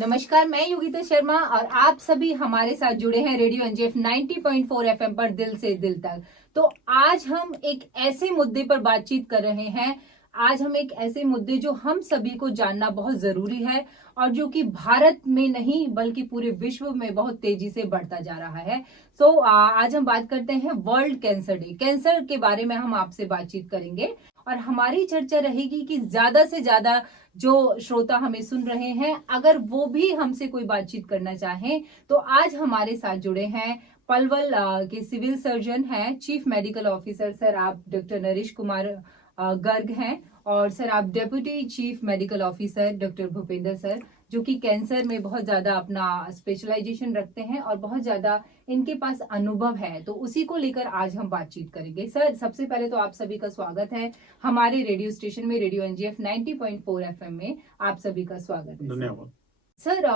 नमस्कार, मैं योगिता शर्मा और आप सभी हमारे साथ जुड़े हैं रेडियो एनजेएफ 90.4 एफएम पर दिल से दिल तक। तो आज हम एक ऐसे मुद्दे पर बातचीत कर रहे हैं। आज हम एक ऐसे मुद्दे जो हम सभी को जानना बहुत जरूरी है और जो कि भारत में नहीं बल्कि पूरे विश्व में बहुत तेजी से बढ़ता जा रहा है। आज हम बात करते हैं वर्ल्ड कैंसर डे। कैंसर के बारे में हम आपसे बातचीत करेंगे और हमारी चर्चा रहेगी कि ज्यादा से ज्यादा जो श्रोता हमें सुन रहे हैं, अगर वो भी हमसे कोई बातचीत करना चाहें तो आज हमारे साथ जुड़े हैं पलवल के सिविल सर्जन हैं, चीफ मेडिकल ऑफिसर सर आप डॉक्टर नरेश कुमार गर्ग हैं और सर आप deputy chief medical officer doctor Bhupendra sir, जो कि कैंसर में बहुत ज्यादा अपना स्पेशलाइजेशन रखते हैं और बहुत ज्यादा इनके पास अनुभव है। तो उसी को लेकर आज हम बातचीत करेंगे। सर, सबसे पहले तो आप सभी का स्वागत है हमारे रेडियो स्टेशन में, रेडियो एनजेएफ 90.4 एफएम में आप सभी का स्वागत है। धन्यवाद सर,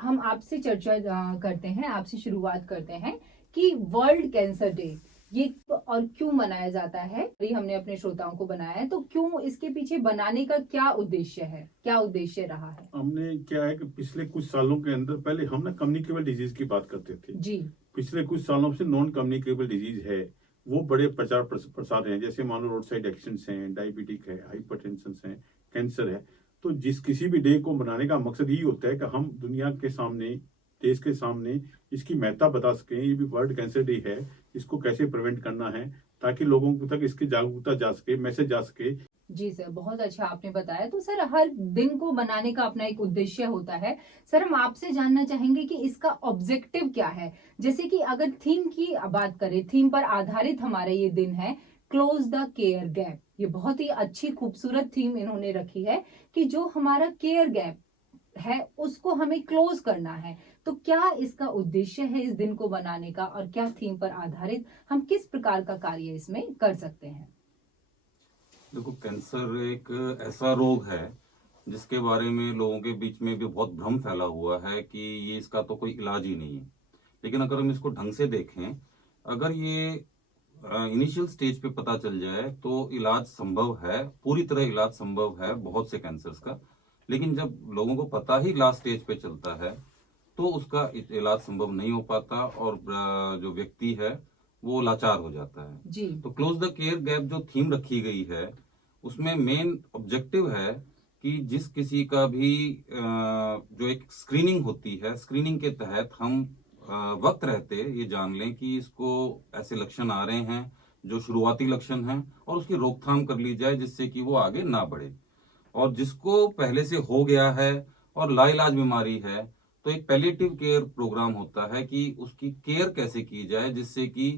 हम आपसे चर्चा करते हैं, आपसे शुरुआत करते हैं कि वर्ल्ड कैंसर डे ये और क्यों मनाया जाता है। ये हमने अपने श्रोताओं को बनाया है, तो क्यों इसके पीछे बनाने का क्या उद्देश्य है, क्या उद्देश्य रहा है? हमने क्या है कि पिछले कुछ सालों के अंदर पहले हम ना कम्युनिकेबल डिजीज की बात करते थे जी। पिछले कुछ सालों से नॉन कम्युनिकेबल डिजीज है वो बड़े प्रचार प्रसार हैं, जैसे मान लो रोड साइड एक्सीडेंट्स हैं, डायबिटिक है, हाइपरटेंशन है, कैंसर है। तो जिस किसी भी डे को मनाने का मकसद यही होता है कि हम दुनिया के सामने, देश के सामने इसकी महत्ता बता सकें। ये भी वर्ल्ड कैंसर डे है, इसको कैसे प्रिवेंट करना है ताकि लोगों तक इसकी जागरूकता जा सके, मैसेज जा सके। जी सर, बहुत अच्छा आपने बताया। तो सर, हर दिन को बनाने का अपना एक उद्देश्य होता है। सर, हम आपसे जानना चाहेंगे कि इसका ऑब्जेक्टिव क्या है। जैसे कि अगर थीम की बात करें, थीम पर आधारित हमारा ये दिन है, क्लोज द केयर गैप। ये बहुत ही अच्छी खूबसूरत थीम इन्होंने रखी है कि जो हमारा केयर गैप है उसको हमें क्लोज करना है। तो क्या इसका उद्देश्य है इस दिन को बनाने का और क्या थीम पर आधारित हम किस प्रकार का कार्य इसमें कर सकते हैं? देखो, कैंसर एक ऐसा रोग है जिसके बारे में लोगों के बीच में भी बहुत भ्रम फैला हुआ है कि ये इसका तो कोई इलाज ही नहीं है। लेकिन अगर हम इसको ढंग से देखें, अगर ये इनिशियल स्टेज पे पता चल जाए तो इलाज संभव है, पूरी तरह इलाज संभव है बहुत से कैंसर्स का। लेकिन जब लोगों को पता ही लास्ट स्टेज पे चलता है तो उसका इलाज संभव नहीं हो पाता और जो व्यक्ति है वो लाचार हो जाता है। जी। तो क्लोज द केयर गैप जो थीम रखी गई है उसमें मेन ऑब्जेक्टिव है कि जिस किसी का भी जो एक स्क्रीनिंग होती है, स्क्रीनिंग के तहत हम वक्त रहते ये जान लें कि इसको ऐसे लक्षण आ रहे हैं जो शुरुआती लक्षण हैं और उसकी रोकथाम कर ली जाए जिससे कि वो आगे ना बढ़े। और जिसको पहले से हो गया है और लाइलाज बीमारी है तो एक पैलिएटिव केयर प्रोग्राम होता है कि उसकी केयर कैसे की जाए जिससे कि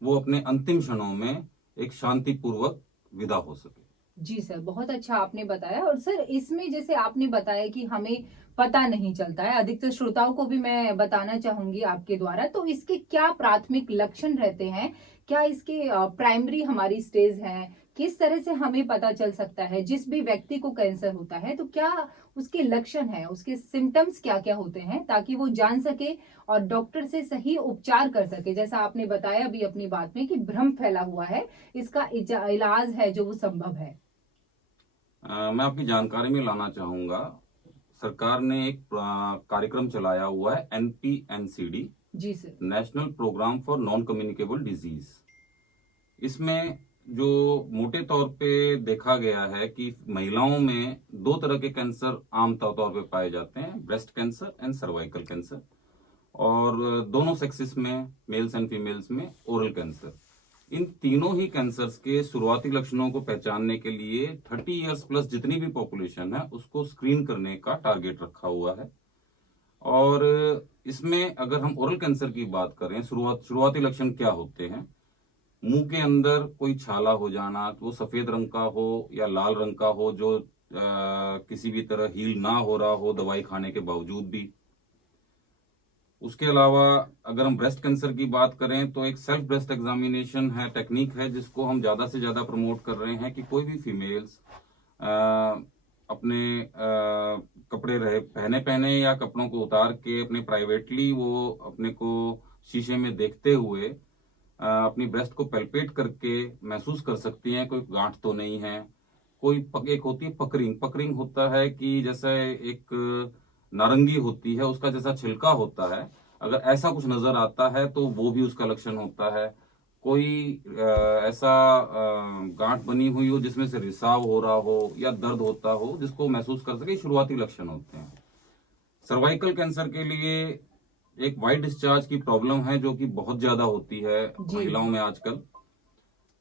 वो अपने अंतिम क्षणों में एक शांतिपूर्वक विदा हो सके। जी सर, बहुत अच्छा आपने बताया। और सर, इसमें जैसे आपने बताया कि हमें पता नहीं चलता है, अधिकतर श्रोताओं को भी मैं बताना चाहूंगी आपके द्वारा, तो इसके क्या प्राथमिक लक्षण रहते हैं, क्या इसके प्राइमरी हमारी स्टेज है, किस तरह से हमें पता चल सकता है जिस भी व्यक्ति को कैंसर होता है, तो क्या उसके लक्षण है, उसके सिम्टम्स क्या क्या होते हैं, ताकि वो जान सके और डॉक्टर से सही उपचार कर सके। जैसा आपने बताया अभी अपनी बात में कि भ्रम फैला हुआ है, इसका इलाज है जो वो संभव है। मैं आपकी जानकारी में लाना चाहूंगा, सरकार ने एक कार्यक्रम चलाया हुआ है NPNCD, जी sir. National programme for non communicable disease. इसमें जो मोटे तौर पे देखा गया है कि महिलाओं में दो तरह के कैंसर आम तौर पे पाए जाते हैं, breast cancer and cervical cancer, और दोनों सेक्सेस में, मेल्स एंड फीमेल्स में ओरल कैंसर। इन तीनों ही कैंसर्स के शुरुआती लक्षणों को पहचानने के लिए 30 इयर्स प्लस जितनी भी पॉपुलेशन है उसको स्क्रीन करने का टारगेट रखा हुआ है। और इसमें अगर हम ओरल कैंसर की बात करें, शुरुआती लक्षण क्या होते हैं? मुंह के अंदर कोई छाला हो जाना, वो सफेद रंग का हो या लाल रंग का हो, जो किसी भी तरह हील ना हो रहा हो दवाई खाने के बावजूद भी। उसके अलावा अगर हम ब्रेस्ट कैंसर की बात करें तो एक सेल्फ ब्रेस्ट एग्जामिनेशन है, टेक्निक है जिसको हम ज्यादा से ज्यादा प्रमोट कर रहे हैं कि कोई भी फीमेल्स अपने कपड़े रहे पहने या कपड़ों को उतार के अपने प्राइवेटली वो अपने को शीशे में देखते हुए अपनी ब्रेस्ट को पैल्पेट करके महसूस कर सकती हैं कोई गांठ तो नहीं है। एक होती है पकरिंग होता है कि जैसे एक नारंगी होती है, उसका जैसा छिलका होता है, अगर ऐसा कुछ नजर आता है तो वो भी उसका लक्षण होता है। कोई ऐसा गांठ बनी हुई हो जिसमें से रिसाव हो रहा हो या दर्द होता हो जिसको महसूस कर सके, शुरुआती लक्षण होते हैं। सर्वाइकल कैंसर के लिए एक वाइट डिस्चार्ज की प्रॉब्लम है जो कि बहुत ज्यादा होती है जी। महिलाओं में आजकल।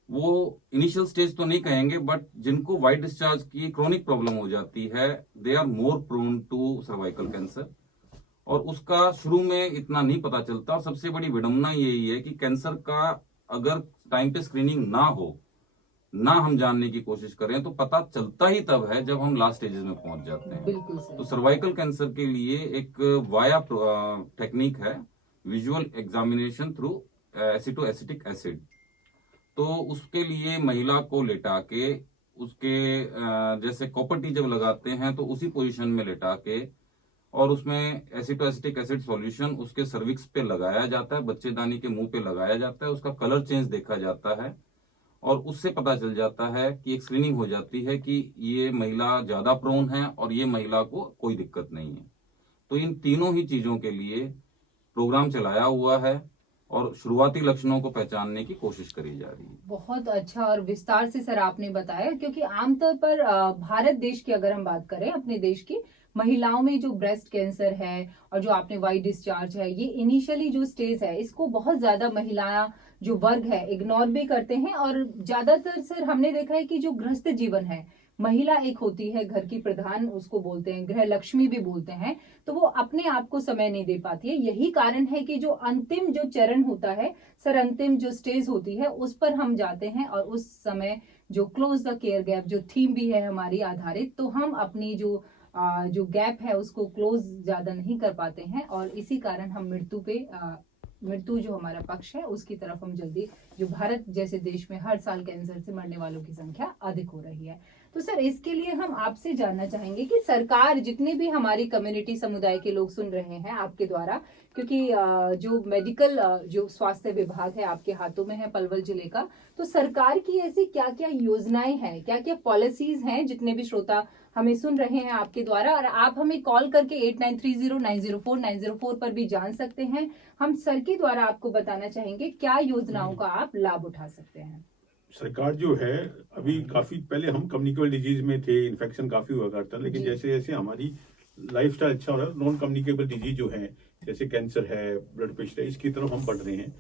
वो इनिशियल स्टेज तो नहीं कहेंगे, बट जिनको वाइट डिस्चार्ज की क्रोनिक प्रॉब्लम हो जाती है, they are more prone to cervical cancer. और उसका शुरू में इतना नहीं पता चलता। और सबसे बड़ी विडंबना यही है कि कैंसर का अगर टाइम पे स्क्रीनिंग ना हो, ना हम जानने की कोशिश करें, तो पता चलता ही तब है जब हम लास्ट स्टेजेस में पहुंच जाते हैं। बिल्कुल तो सर। सर्वाइकल कैंसर के लिए एक वाया टेक्निक है, विजुअल एग्जामिनेशन थ्रू एसिटोएसिटिक एसिड। तो उसके लिए महिला को लेटा के उसके जैसे कॉपर टी जब लगाते हैं तो उसी पोजीशन में लेटा के, और उसमें एसिटोएसिटिक एसिड सॉल्यूशन उसके सर्विक्स पे लगाया जाता है, बच्चेदानी के मुंह पे लगाया जाता है, उसका कलर चेंज देखा जाता है, और उससे पता चल जाता है कि एक स्क्रीनिंग हो जाती है कि ये महिला ज्यादा प्रोन है और ये महिला को कोई दिक्कत नहीं है। तो इन तीनों ही चीजों के लिए प्रोग्राम चलाया हुआ है और शुरुआती लक्षणों को पहचानने की कोशिश करी जा रही है। बहुत अच्छा और विस्तार से सर आपने बताया, क्योंकि आमतौर पर भारत देश की अगर हम बात करें, अपने देश की महिलाओं में जो ब्रेस्ट कैंसर है और जो आपने वाइट डिस्चार्ज है, ये इनिशियली जो स्टेज है, इसको बहुत ज्यादा महिला जो वर्ग है इग्नोर भी करते हैं। और ज्यादातर सर हमने देखा है कि जो गृहस्थ जीवन है, महिला एक होती है घर की प्रधान, उसको बोलते हैं गृह लक्ष्मी भी बोलते हैं, तो वो अपने आप को समय नहीं दे पाती है। यही कारण है कि जो अंतिम जो चरण होता है सर, अंतिम जो स्टेज होती है, उस पर हम जाते हैं और उस समय जो क्लोज द केयर गैप जो थीम भी है हमारी आधारित, तो हम अपनी जो गैप है उसको क्लोज ज्यादा नहीं कर पाते हैं, और इसी कारण हम मृत्यु जो हमारा पक्ष है उसकी तरफ हम जल्दी, जो भारत जैसे देश में हर साल कैंसर से मरने वालों की संख्या अधिक हो रही है। तो सर इसके लिए हम आपसे जानना चाहेंगे कि सरकार, जितने भी हमारी कम्युनिटी समुदाय के लोग सुन रहे हैं आपके द्वारा, क्योंकि जो मेडिकल जो स्वास्थ्य विभाग है आपके हाथों में है पलवल जिले का, तो सरकार की ऐसी क्या क्या योजनाएं हैं, क्या क्या पॉलिसीज हैं, जितने भी श्रोता हमें सुन रहे हैं आपके द्वारा, और आप हमें कॉल करके 8930904904 पर भी जान सकते हैं। हम सर के द्वारा आपको बताना चाहेंगे क्या योजनाओं का आप लाभ उठा सकते हैं। सरकार जो है, अभी काफी पहले हम कम्युनिकेबल डिजीज में थे, इन्फेक्शन काफी हुआ करता, लेकिन जी। जैसे जैसे हमारी लाइफस्टाइल अच्छा हो रहा है, नॉन कम्युनिकेबल डिजीज जो है, जैसे कैंसर है, ब्लड प्रेशर है, इसकी तरफ हम बढ़ रहे हैं।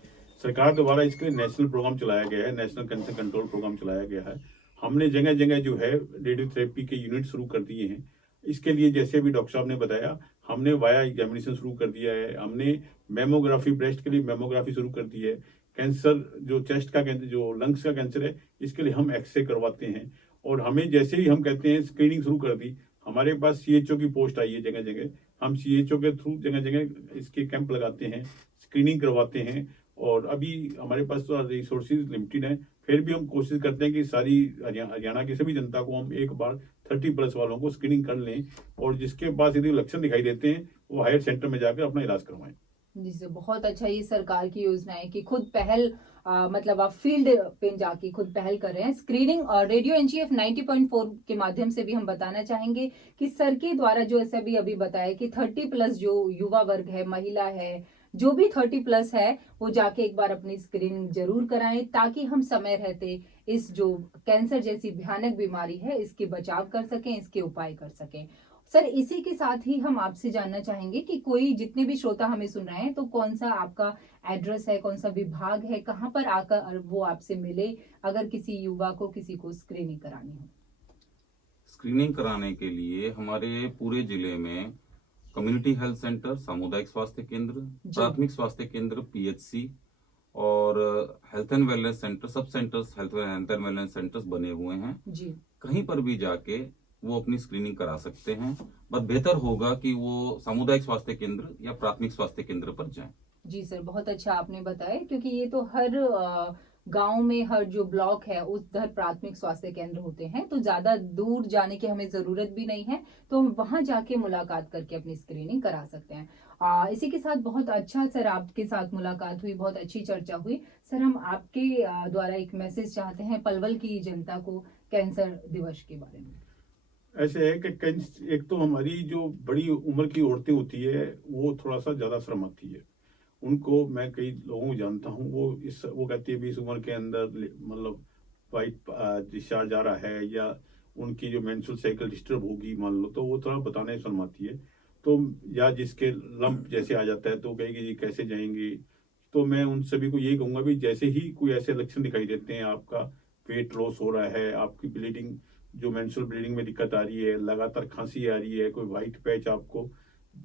सरकार द्वारा इसके लिए नेशनल प्रोग्राम चलाया गया है, नेशनल कैंसर कंट्रोल प्रोग्राम चलाया गया है। हमने जगह जगह जो है रेडियोथेरेपी के यूनिट शुरू कर दिए हैं। इसके लिए जैसे अभी डॉक्टर साहब ने बताया, हमने वाया एग्जामिनेशन शुरू कर दिया है, हमने मेमोग्राफी, ब्रेस्ट के लिए मेमोग्राफी शुरू कर दी है। कैंसर जो चेस्ट का कैंसर, जो लंग्स का कैंसर है, इसके लिए हम एक्सरे करवाते हैं। और हमें जैसे ही हम कहते हैं स्क्रीनिंग शुरू कर दी, हमारे पास सीएचओ की पोस्ट आई है जगह जगह, हम सीएचओ के थ्रू जगह जगह इसके कैंप लगाते हैं, स्क्रीनिंग करवाते हैं। और अभी हमारे पास तो रिसोर्सेज लिमिटेड है, फिर भी हम कोशिश करते हैं कि सारी हरियाणा की सभी जनता को हम एक बार 30+ वालों को स्क्रीनिंग कर लें, और जिसके पास यदि लक्षण दिखाई देते हैं वो हायर सेंटर में जाकर अपना इलाज करवाएं। जी सर, बहुत अच्छा ये सरकार की योजना है कि खुद पहल, मतलब आप फील्ड पे जाके खुद पहल कर रहे हैं स्क्रीनिंग। और रेडियो एनजीएफ 90.4 के माध्यम से भी हम बताना चाहेंगे कि सर के द्वारा जो ऐसा भी अभी बताया कि 30+ जो युवा वर्ग है, महिला है, जो भी 30+ है, वो जाके एक बार अपनी स्क्रीनिंग जरूर कराएं, ताकि हम समय रहते इस जो कैंसर जैसी भयानक बीमारी है इसके बचाव कर सकें, इसके उपाय कर सकें। सर इसी के साथ ही हम आपसे जानना चाहेंगे कि कोई, जितने भी श्रोता हमें सुन रहे हैं, तो कौन सा आपका एड्रेस है, कौन सा विभाग है, कहाँ पर आकर वो आपसे मिले अगर किसी युवा को, किसी को स्क्रीनिंग करानी हो। स्क्रीनिंग कराने के लिए हमारे पूरे जिले में कम्युनिटी हेल्थ सेंटर, सामुदायिक स्वास्थ्य केंद्र, प्राथमिक स्वास्थ्य केंद्र, पीएचसी और हेल्थ एंड वेलनेस सेंटर, सब centres health and wellness centres बने हुए हैं जी। कहीं पर भी जाके वो अपनी स्क्रीनिंग करा सकते हैं। बस बेहतर होगा कि वो सामुदायिक स्वास्थ्य केंद्र या प्राथमिक स्वास्थ्य केंद्र पर जाएं। जी सर, बहुत अच्छा आपने बताया, क्योंकि ये तो हर गांव में, हर जो ब्लॉक है उधर प्राथमिक स्वास्थ्य केंद्र होते हैं, तो ज्यादा दूर जाने की हमें जरूरत भी नहीं है, तो हम वहां जाके मुलाकात करके अपनी स्क्रीनिंग करा सकते हैं। इसी के साथ बहुत अच्छा सर आपके साथ मुलाकात हुई, बहुत अच्छी चर्चा हुई। सर हम आपके द्वारा एक मैसेज चाहते हैं पलवल की जनता को कैंसर दिवस के बारे में। ऐसे है कि एक तो हमारी जो बड़ी उम्र की औरतें होती है वो थोड़ा सा ज्यादा श्रमाती है। उनको मैं कई लोगों को जानता हूँ, वो कहती है भी इस उम्र के अंदर मतलब वाइट डिस्चार्ज आ रहा है या उनकी जो मेंस्ट्रुअल साइकिल डिस्टर्ब होगी मान लो, तो वो थोड़ा बताने शर्माती है। तो या जिसके लंप जैसे आ जाता है तो कहेगी जी कैसे जाएंगी। तो मैं उन सभी को यही कहूंगा भी जैसे ही कोई ऐसे लक्षण दिखाई देते हैं, आपका वेट लॉस हो रहा है, आपकी ब्लीडिंग जो मेंस्ट्रुअल ब्लीडिंग में दिक्कत आ रही है, लगातार खांसी आ रही है, कोई व्हाइट पैच आपको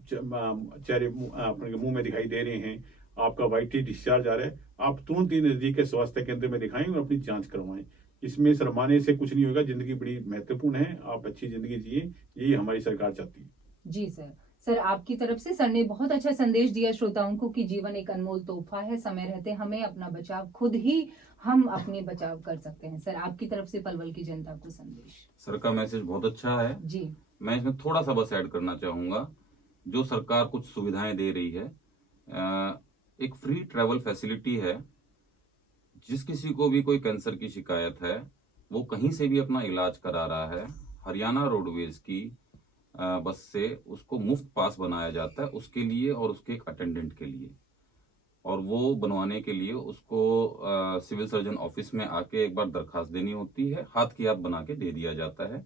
चेहरे अपने मुंह में दिखाई दे रहे हैं, आपका व्हाइट डिस्चार्ज आ रहा है, आप तुरंत ही नजदीक के स्वास्थ्य केंद्र में दिखाएं और अपनी जांच करवाएं। इसमें शर्माने से कुछ नहीं होगा, जिंदगी बड़ी महत्वपूर्ण है, आप अच्छी जिंदगी जिए, यही हमारी सरकार चाहती है। जी सर। सर आपकी तरफ से सर ने बहुत अच्छा संदेश दिया श्रोताओं को कि जीवन एक अनमोल तोहफा है, समय रहते हमें अपना बचाव खुद ही हम अपने बचाव कर सकते हैं। सर आपकी तरफ से पलवल की जनता को संदेश। सर का मैसेज बहुत अच्छा है। जी मैं इसमें थोड़ा सा बस ऐड करना चाहूंगा। जो सरकार कुछ सुविधाएं दे रही है, एक फ्री ट्रैवल फैसिलिटी है। जिस किसी को भी कोई कैंसर की शिकायत है, वो कहीं से भी अपना इलाज करा रहा है, हरियाणा रोडवेज की बस से उसको मुफ्त पास बनाया जाता है उसके लिए और उसके एक अटेंडेंट के लिए। और वो बनवाने के लिए उसको सिविल सर्जन ऑफिस में आके एक बार दरखास्त देनी होती है, हाथ की हाथ बना के दे दिया जाता है।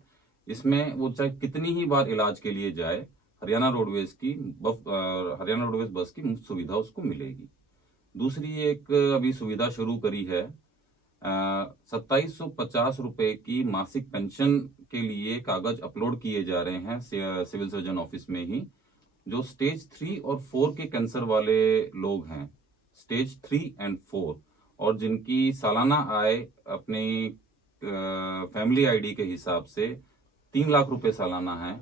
इसमें वो चाहे कितनी ही बार इलाज के लिए जाए, हरियाणा रोडवेज बस की मुफ्त सुविधा उसको मिलेगी। दूसरी एक अभी सुविधा शुरू करी है, 2750 रुपए की मासिक पेंशन के लिए कागज अपलोड किए जा रहे हैं सिविल सर्जन ऑफिस में ही। जो स्टेज 3 और 4 के कैंसर वाले लोग हैं, स्टेज 3 एंड 4, और जिनकी सालाना आय अपनी फैमिली आईडी के हिसाब से 3 लाख रुपए सालाना है,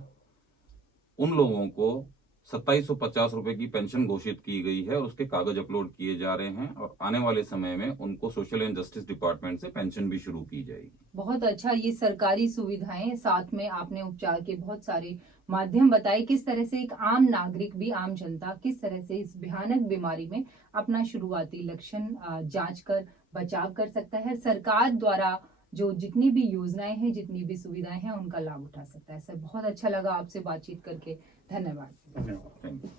उन लोगों को 2750 रुपए की पेंशन घोषित की गई है। उसके कागज अपलोड किए जा रहे हैं और आने वाले समय में उनको सोशल एंड जस्टिस डिपार्टमेंट से पेंशन भी शुरू की जाएगी। बहुत अच्छा, ये सरकारी सुविधाएं, साथ में आपने उपचार के बहुत सारे माध्यम बताए, किस तरह से एक आम नागरिक भी, आम जनता किस तरह से इस भयानक बीमारी में अपना शुरुआती लक्षण जांच कर बचाव कर सकता है। सरकार द्वारा जो जितनी भी योजनाएं हैं, जितनी भी सुविधाएं हैं, उनका लाभ उठा सकता है। सर बहुत अच्छा लगा आपसे बातचीत करके, धन्यवाद। धन्यवाद। Thank you.